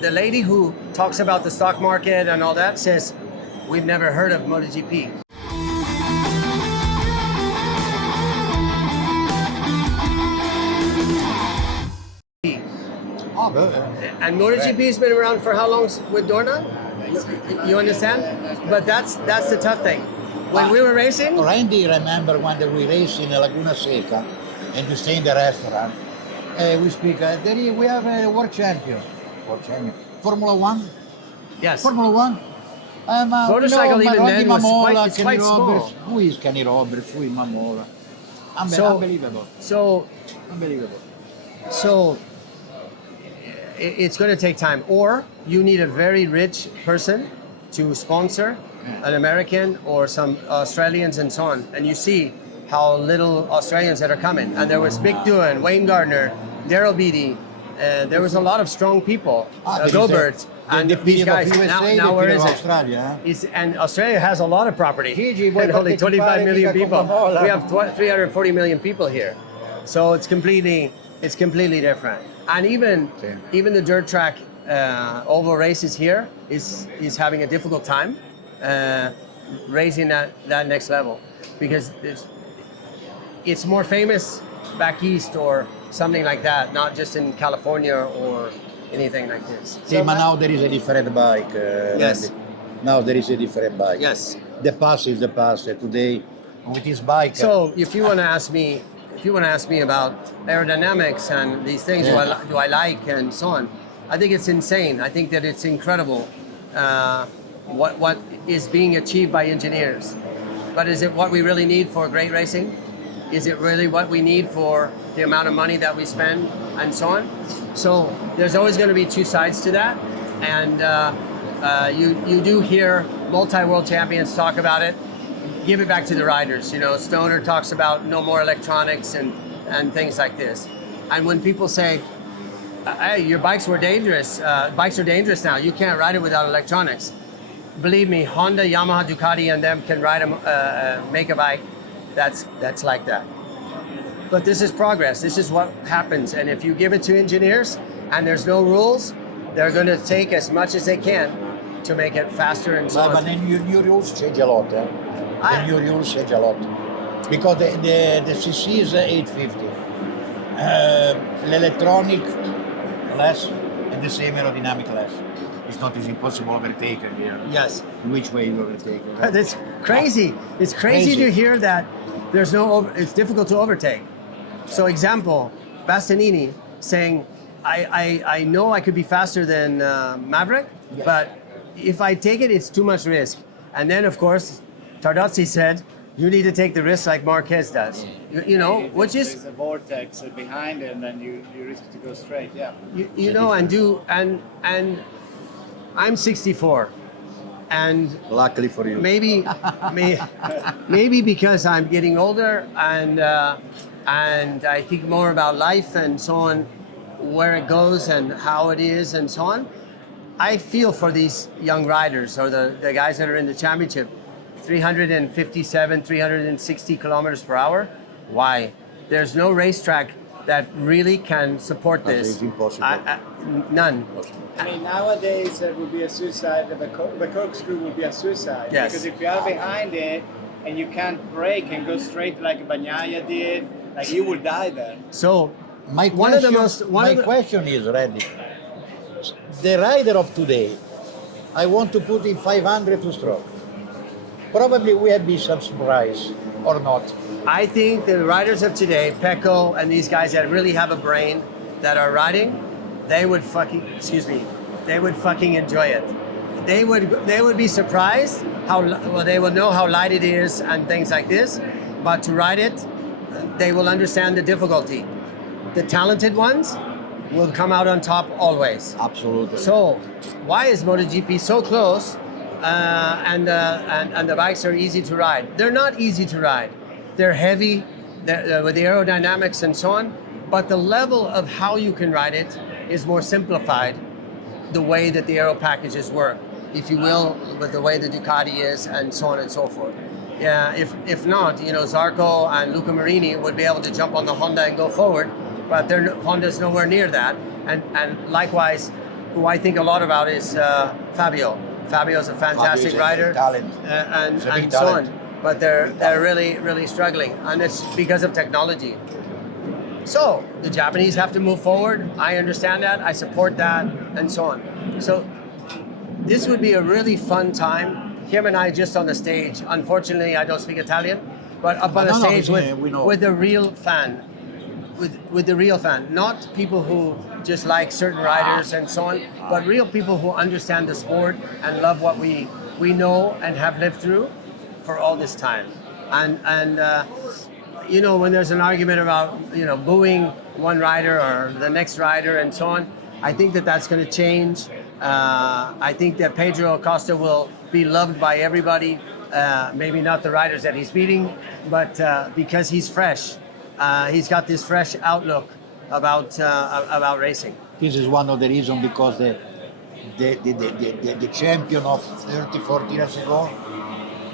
the lady who talks about the stock market and all that says, we've never heard of MotoGP. And MotoGP has been around for how long with Dorna? You understand? But that's the tough thing. When we were racing, Randy, remember when we raced in Laguna Seca and we stay in the restaurant, we speak, we have a world champion. Formula One? yes. Formula One? Motorcycle even then was Mamola, it's quite small. Who is Kenny Roberts? Who is Mamola? Unbelievable. So Unbelievable. It's going to take time. Or you need a very rich person to sponsor an American or some Australians and so on. And you see how little Australians that are coming. And there was Mick Doohan, Wayne Gardner, Daryl Beattie. There was a lot of strong people. Gobert. And these guys. Now where is it? Australia, huh? And Australia has a lot of property. Gigi, and only 25 million people. Mamola. We have 340 million people here. So it's completely different. And even the dirt track oval races here is having a difficult time raising that next level, because it's more famous back east or something like that, not just in California or anything like this. See, but now there is a different bike. Yes. Randy. Now there is a different bike. Yes. The past is the past. Today, with this bike. So if you want to ask me about aerodynamics and these things, do I like and so on, I think it's insane. I think that it's incredible what is being achieved by engineers. But is it what we really need for great racing? Is it really what we need for the amount of money that we spend and so on? So there's always going to be two sides to that. And you do hear multi-world champions talk about it. Give it back to the riders. You know, Stoner talks about no more electronics and things like this. And when people say, hey, your bikes were dangerous, bikes are dangerous now, you can't ride it without electronics. Believe me, Honda, Yamaha, Ducati, and them can ride make a bike that's like that. But this is progress. This is what happens. And if you give it to engineers and there's no rules, they're going to take as much as they can to make it faster and so on. But then your rules change a lot. Then your rules change a lot. Because the CC is 850. L'electronic less and the same aerodynamic less. It's not as impossible to overtake here. Yes. Which way you overtake? But it's crazy. It's crazy to hear that there's it's difficult to overtake. So example, Bastianini saying, I know I could be faster than Maverick, but if I take it, it's too much risk. And then of course, Tardozzi said, you need to take the risk like Marquez does. You know, which is... There's a vortex behind it and then you risk to go straight, yeah. You know, and I'm 64. And luckily for you. Maybe because I'm getting older and I think more about life and so on, where it goes and how it is and so on. I feel for these young riders or the guys that are in the championship. 357, 360 kilometers per hour. Why? There's no racetrack that really can support this. It's impossible. None. I mean, nowadays it would be a suicide. The corkscrew would be a suicide. Yes. Because if you are behind it and you can't brake and go straight like Bagnaia did, like you will die there. So My question is, Randy, the rider of today, I want to put in 500 to stroke. Probably we have been some surprise or not. I think the riders of today, Pecco and these guys that really have a brain that are riding, they would fucking enjoy it. They would be surprised they will know how light it is and things like this, but to ride it, they will understand the difficulty. The talented ones will come out on top always. Absolutely. So why is MotoGP so close and the bikes are easy to ride? They're not easy to ride. They're heavy with the aerodynamics and so on, but the level of how you can ride it is more simplified, the way that the aero packages work, if you will, with the way the Ducati is and so on and so forth. Yeah, if not, Zarco and Luca Marini would be able to jump on the Honda and go forward, but Honda's nowhere near that. And likewise, who I think a lot about is Fabio. Fabio's a fantastic Fabio is a rider, talent. and He's a big so talent. on. But they're really struggling, and it's because of technology. So the Japanese have to move forward. I understand that. I support that, and so on. So this would be a really fun time. Him and I just on the stage. Unfortunately, I don't speak Italian, but up on the stage with the real fan, with the real fan, not people who just like certain riders and so on, but real people who understand the sport and love what we know and have lived through for all this time. And you know, when there's an argument about, you know, booing one rider or the next rider and so on, I think that that's going to change. I think that Pedro Acosta will be loved by everybody. Maybe not the riders that he's beating, but because he's fresh, he's got this fresh outlook about racing. This is one of the reasons because the champion of 30, 40 years ago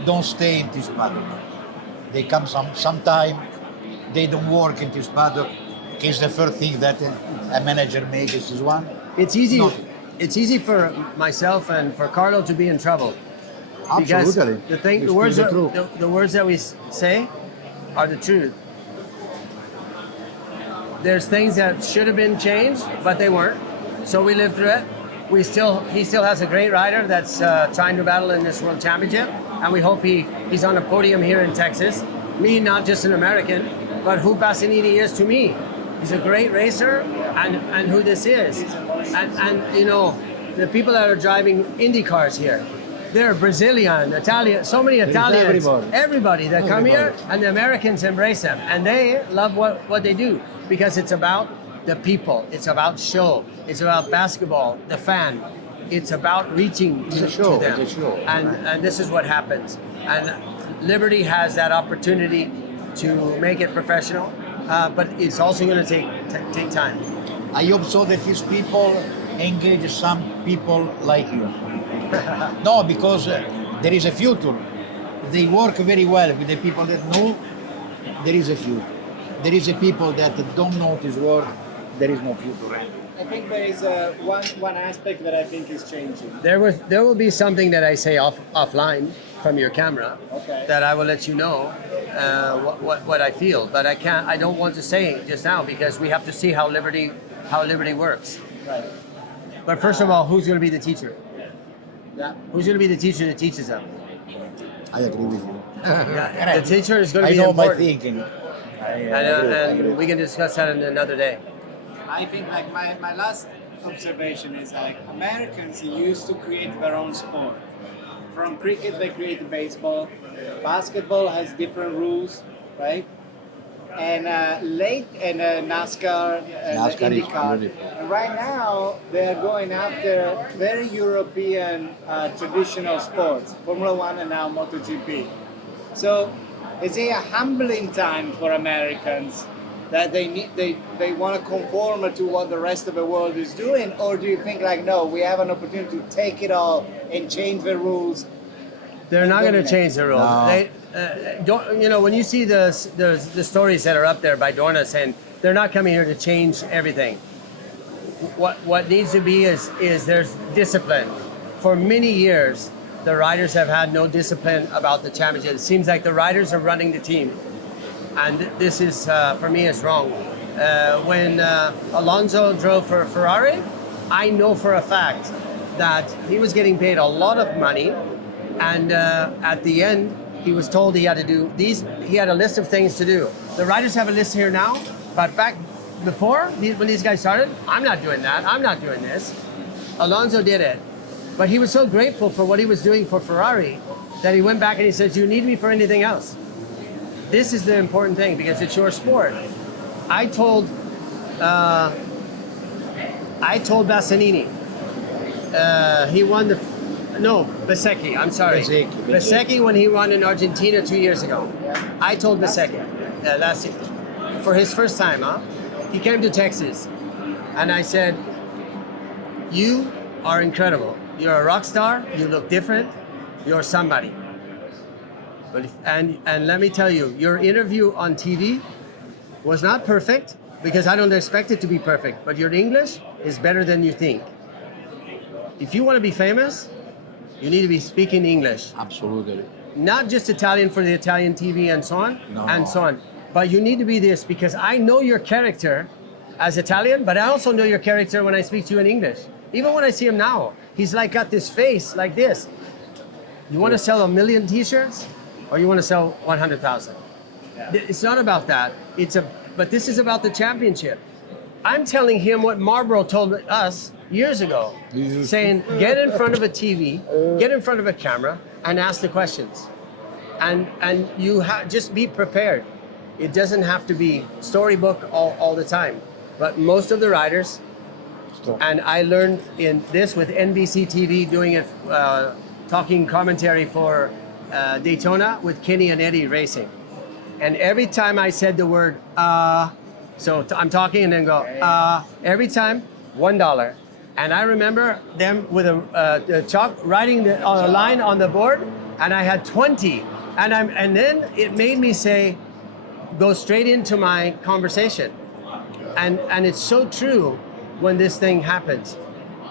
don't stay in this paddock. They come sometime, they don't work in this paddock. It's the first thing that a manager makes is one. It's easy. Nothing. It's easy for myself and for Carlo to be in trouble. Because Absolutely. the words that we say are the truth. There's things that should have been changed, but they weren't. So we lived through it. He still has a great rider that's trying to battle in this World Championship, and we hope he's on a podium here in Texas. Me, not just an American, but who Bassanini is to me. He's a great racer, and who this is. And you know, the people that are driving Indy cars here, they're Brazilian, Italian, so many Italians, everybody that come here, and the Americans embrace them, and they love what they do, because it's about the people, it's about show, it's about basketball, the fan, it's about reaching to them. It's a show. And this is what happens. And Liberty has that opportunity to make it professional, but it's also going to take time. I hope so that these people engage some people like you. No, because there is a future. They work very well with the people that know there is a future. There is a people that don't know this work, there is no future. I think there is one aspect that I think is changing. There will be something that I say offline from your camera, Okay. that I will let you know what I feel, but I don't want to say it just now because we have to see how Liberty works. Right. But first of all, who's going to be the teacher? Yeah. Who's going to be the teacher that teaches them? I agree with you. The teacher is going to I be know important. my thinking. And we can discuss that in another day. I think like my last observation is like Americans used to create their own sport. From cricket they created baseball, basketball has different rules, right? And NASCAR, NASCAR is IndyCar. beautiful. And right now they're going after very European traditional sports, Formula One and now MotoGP. So is it a humbling time for Americans that they want to conform to what the rest of the world is doing, or do you think like no, we have an opportunity to take it all and change the rules? They're not going to change the rules. No. They don't. You know, when you see the stories that are up there by Dorna saying they're not coming here to change everything. What needs to be is there's discipline. For many years, the riders have had no discipline about the championship. It seems like the riders are running the team, and this is for me is wrong. When Alonso drove for Ferrari, I know for a fact that he was getting paid a lot of money. And at the end, he was told he had to do these. He had a list of things to do. The riders have a list here now, but back before, when these guys started, I'm not doing that. I'm not doing this. Alonso did it. But he was so grateful for what he was doing for Ferrari that he went back and he says, "You need me for anything else." This is the important thing because it's your sport. I told Bassanini. He won the. No, Bezzecchi, I'm sorry. Bezzecchi when he won in Argentina 2 years ago. I told Bezzecchi, last year, for his first time, he came to Texas. And I said, you are incredible. You're a rock star, you look different, you're somebody. And let me tell you, your interview on TV was not perfect, because I don't expect it to be perfect, but your English is better than you think. if you want to be famous, you need to be speaking English. Absolutely. Not just Italian for the Italian TV and so on, No. and so on. But you need to be this because I know your character as Italian, but I also know your character when I speak to you in English. Even when I see him now, he's like got this face like this. You want to sell 1 million T-shirts, or you want to sell 100,000? It's not about that. But this is about the championship. I'm telling him what Marlboro told us years ago, saying, get in front of a TV, get in front of a camera, and ask the questions. And you just be prepared. It doesn't have to be storybook all the time. But most of the riders, and I learned in this with NBC TV doing it, talking commentary for Daytona with Kenny and Eddie racing. And every time I said the word, so I'm talking and then go, every time, $1. And I remember them with a chalk writing on a line on the board, and I had 20. And then it made me say, go straight into my conversation. And it's so true when this thing happens.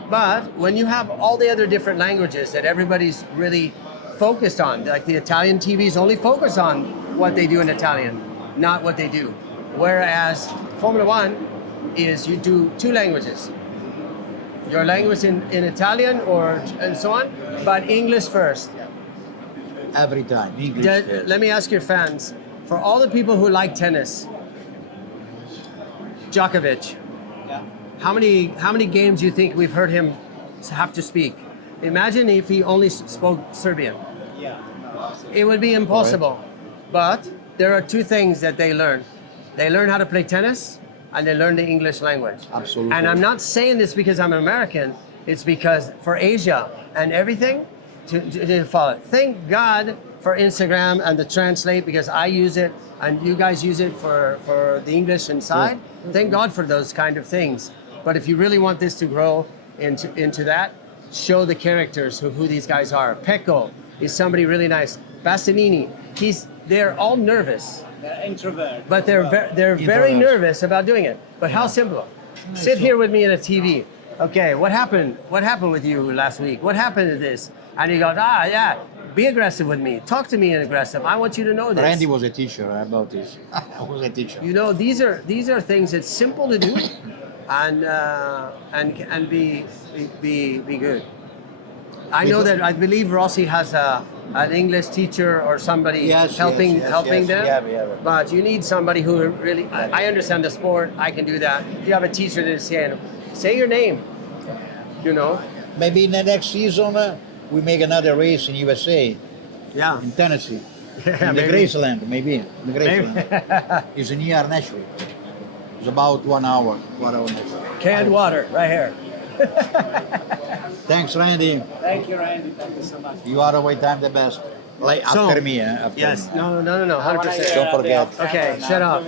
But when you have all the other different languages that everybody's really focused on, like the Italian TVs only focus on what they do in Italian, not what they do. Whereas Formula One is you do 2 languages. Your language in Italian and so on, but English first. Every time, English first. Let me ask your fans, for all the people who like tennis, Djokovic, how many games do you think we've heard him have to speak? Imagine if he only spoke Serbian. It would be impossible. Right. But there are 2 things that they learn. They learn how to play tennis, and they learn the English language. Absolutely. And I'm not saying this because I'm American. It's because for Asia and everything, to follow it. Thank God for Instagram and the translate, because I use it and you guys use it for the English inside. Yeah. Thank God for those kind of things. But if you really want this to grow into that, show the characters of who these guys are. Pecco is somebody really nice. Bastianini, they're all nervous. They're introverts. But they're very nervous about doing it. But how simple. Sit here with me in a TV. Okay, what happened? What happened with you last week? What happened to this? And you go, be aggressive with me. Talk to me in aggressive. I want you to know this. Randy was a teacher about this. I was a teacher. You know, these are things that's simple to do, and be good. I know that I believe Rossi has an English teacher or somebody helping them. Yeah. But you need somebody who really. I understand the sport. I can do that. If you have a teacher that's saying, say your name. You know. Maybe in the next season we make another race in USA. Yeah. In Tennessee. Yeah, in the maybe. Graceland, maybe. In the Graceland. It's near Nashville. It's about 1 hour. 1 hour. Canned water right here. Thanks, Randy. Thank you, Randy. Thank you so much. You are always time the best. Like So, after me, after Yes. me. No. 100%. Don't forget. Okay, shut up.